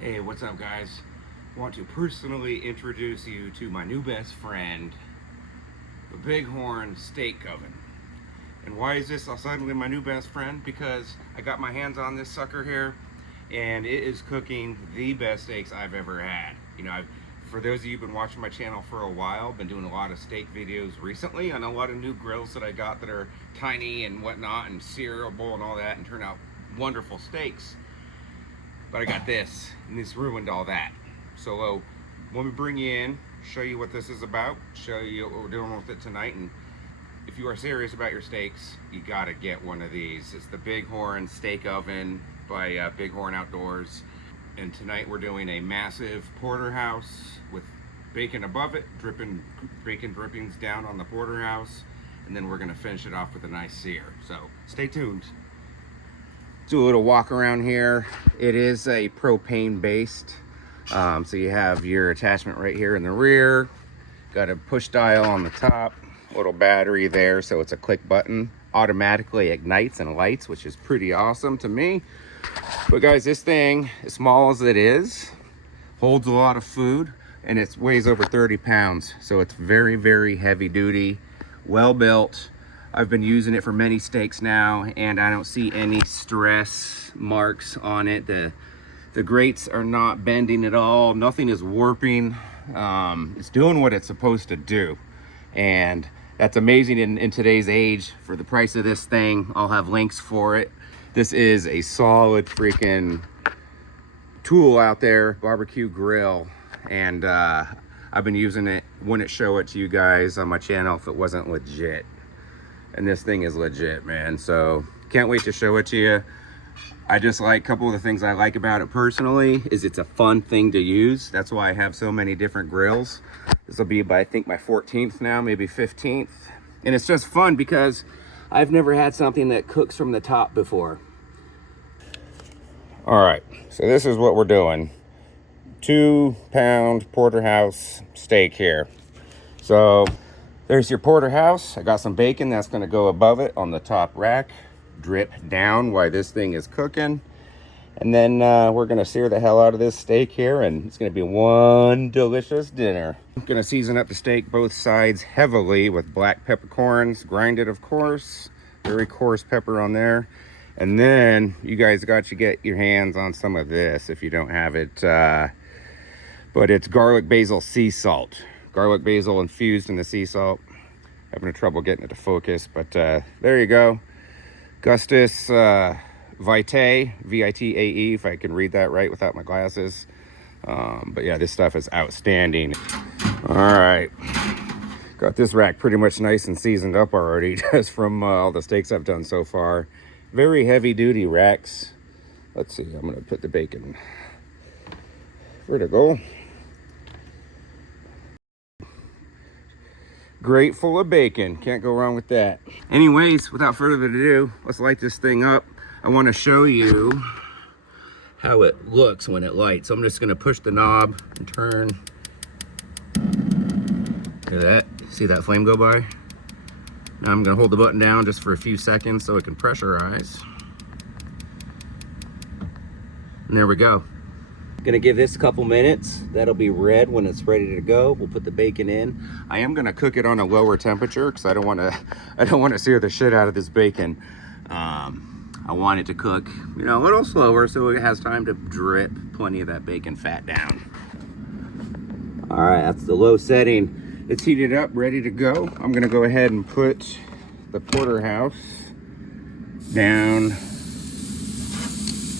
Hey, what's up, guys? I want to personally introduce you to my new best friend, the Bighorn Steak Oven. And why is this suddenly my new best friend? Because I got my hands on this sucker here, and it is cooking the best steaks I've ever had. For those of you who've been watching my channel for a while, been doing a lot of steak videos recently on a lot of new grills that I got that are tiny and whatnot and searable and all that and turn out wonderful steaks. But I got this, and this ruined all that. So let me bring you in, show you what this is about, show you what we're doing with it tonight, and if you are serious about your steaks, you gotta get one of these. It's the Bighorn Steak Oven by Bighorn Outdoors. And tonight we're doing a massive porterhouse with bacon above it, bacon drippings down on the porterhouse, and then we're gonna finish it off with a nice sear. So stay tuned. Do a little walk around here. It is a propane based, so you have your attachment right here in the rear, got a push dial on the top, little battery there, so it's a click button, automatically ignites and lights, which is pretty awesome to me. But guys, this thing, as small as it is, holds a lot of food, and it weighs over 30 pounds, so it's very, very heavy duty, well built. I've been using it for many steaks now, and I don't see any stress marks on it. The grates are not bending at all. Nothing is warping. It's doing what it's supposed to do. And that's amazing in today's age. For the price of this thing, I'll have links for it. This is a solid freaking tool out there, barbecue grill. And I've been using it. Wouldn't show it to you guys on my channel if it wasn't legit. And this thing is legit, man. So can't wait to show it to you. I just like a couple of the things I like about it personally is it's a fun thing to use. That's why I have so many different grills. This will be I think my 14th now, maybe 15th. And it's just fun because I've never had something that cooks from the top before. All right, so this is what we're doing. 2-pound porterhouse steak here. So there's your porterhouse. I got some bacon that's going to go above it on the top rack. Drip down while this thing is cooking. And then we're going to sear the hell out of this steak here, and it's going to be one delicious dinner. I'm going to season up the steak both sides heavily with black peppercorns, grinded of course. Very coarse pepper on there. And then you guys got to get your hands on some of this if you don't have it. But it's garlic basil sea salt. Garlic basil infused in the sea salt. Having trouble getting it to focus, but there you go. Gustus Vitae, V-I-T-A-E, if I can read that right without my glasses. But yeah, this stuff is outstanding. All right, got this rack pretty much nice and seasoned up already, just from all the steaks I've done so far. Very heavy duty racks. Let's see, I'm gonna put the bacon. Where'd it go? Grate full of bacon, can't go wrong with that. Anyways, without further ado, let's light this thing up. I want to show you how it looks when it lights. So I'm just going to push the knob and turn. Look at that. See that flame go by? Now I'm going to hold the button down just for a few seconds so it can pressurize. And there we go. Gonna give this a couple minutes. That'll be red when it's ready to go. We'll put the bacon in. I am gonna cook it on a lower temperature because I don't want to sear the shit out of this bacon. I want it to cook, a little slower so it has time to drip plenty of that bacon fat down. All right, that's the low setting. It's heated up, ready to go. I'm gonna go ahead and put the porterhouse down.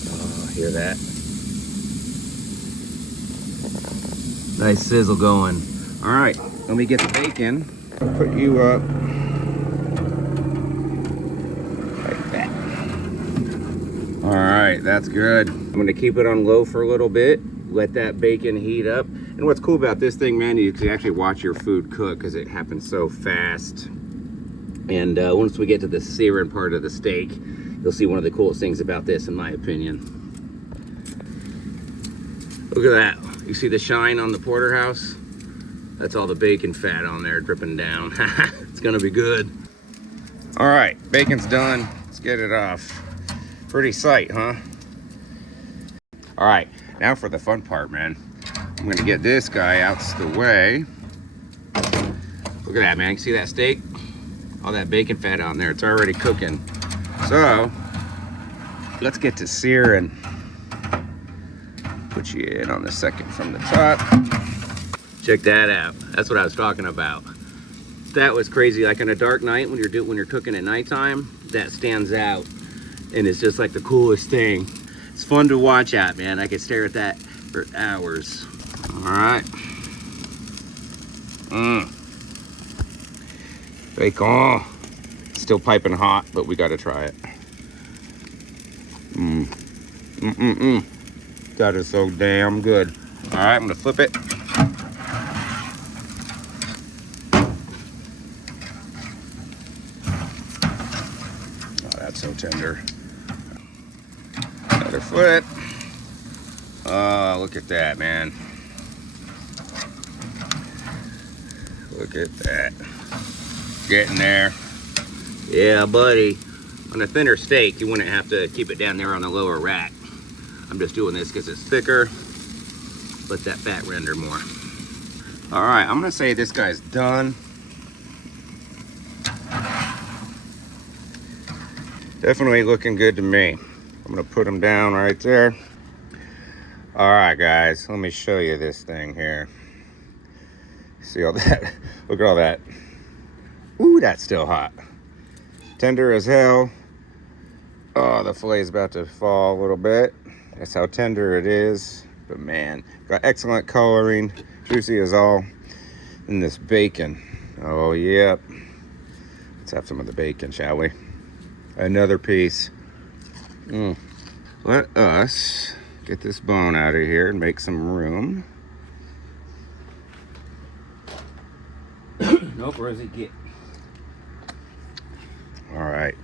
Oh, hear that? Nice sizzle going. All right, let me get the bacon. I'll put you up like that. All right, that's good. I'm gonna keep it on low for a little bit, let that bacon heat up. And what's cool about this thing, man, you can actually watch your food cook because it happens so fast. And once we get to the searing part of the steak, you'll see one of the coolest things about this, in my opinion. Look at that. You see the shine on the porterhouse? That's all the bacon fat on there dripping down. It's gonna be good. All right, bacon's done. Let's get it off. Pretty sight, huh? All right, now for the fun part, man. I'm gonna get this guy out the way. Look at that, man. You see that steak? All that bacon fat on there. It's already cooking. So let's get to searing. Put you in on the second from the top. Check that out. That's what I was talking about. That was crazy. Like on a dark night when you're cooking at nighttime, that stands out, and it's just like the coolest thing. It's fun to watch at, man. I could stare at that for hours. All right. Bacon. Still piping hot, but we got to try it. That is so damn good. All right, I'm gonna flip it. Oh, that's so tender. Another flip. Oh, look at that, man. Look at that. Getting there. Yeah, buddy. On a thinner steak, you wouldn't have to keep it down there on the lower rack. I'm just doing this because it's thicker. Let that fat render more. All right, I'm gonna say this guy's done. Definitely looking good to me. I'm gonna put him down right there. All right, guys, let me show you this thing here. See all that? Look at all that. Ooh, that's still hot. Tender as hell. Oh, the fillet's about to fall a little bit. That's how tender it is. But man, got excellent coloring. Juicy as all. And this bacon. Oh, yep. Let's have some of the bacon, shall we? Another piece. Let us get this bone out of here and make some room. Nope, where does it get? All right.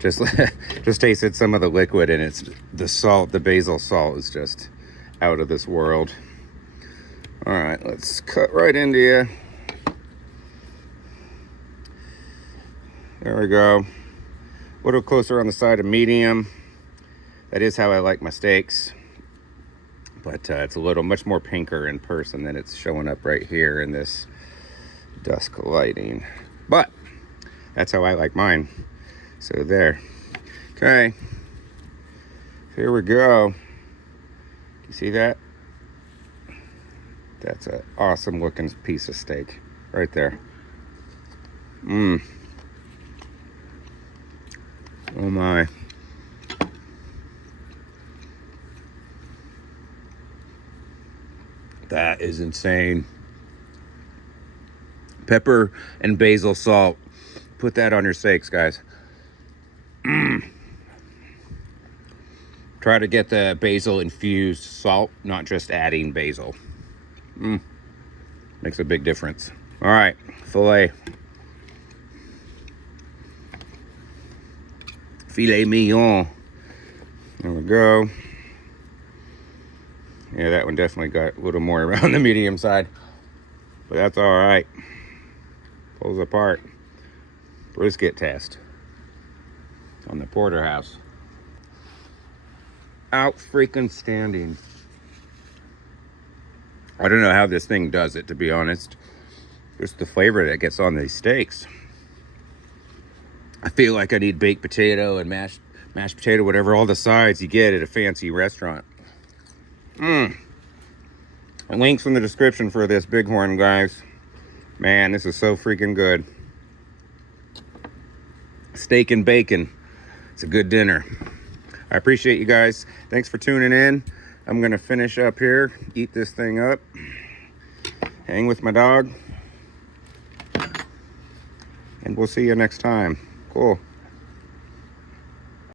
Just tasted some of the liquid, and it's the salt, the basil salt is just out of this world. All right, let's cut right into you. There we go. A little closer on the side of medium. That is how I like my steaks. But it's a little much more pinker in person than it's showing up right here in this dusk lighting. But that's how I like mine. So there. Okay. Here we go. You see that? That's an awesome looking piece of steak right there. Oh my. That is insane. Pepper and basil salt. Put that on your steaks, guys. Try to get the basil infused salt, not just adding basil. Makes a big difference. All right, filet. Filet mignon. There we go. Yeah, that one definitely got a little more around the medium side, but that's all right. Pulls apart. Brisket test on the Porterhouse. Out freaking standing. I don't know how this thing does it, to be honest. Just the flavor that gets on these steaks. I feel like I need baked potato and mashed potato, whatever, all the sides you get at a fancy restaurant. Links in the description for this bighorn, guys. Man, this is so freaking good. Steak and bacon. It's a good dinner. I appreciate you guys. Thanks for tuning in. I'm gonna finish up here, eat this thing up, hang with my dog, and we'll see you next time. Cool.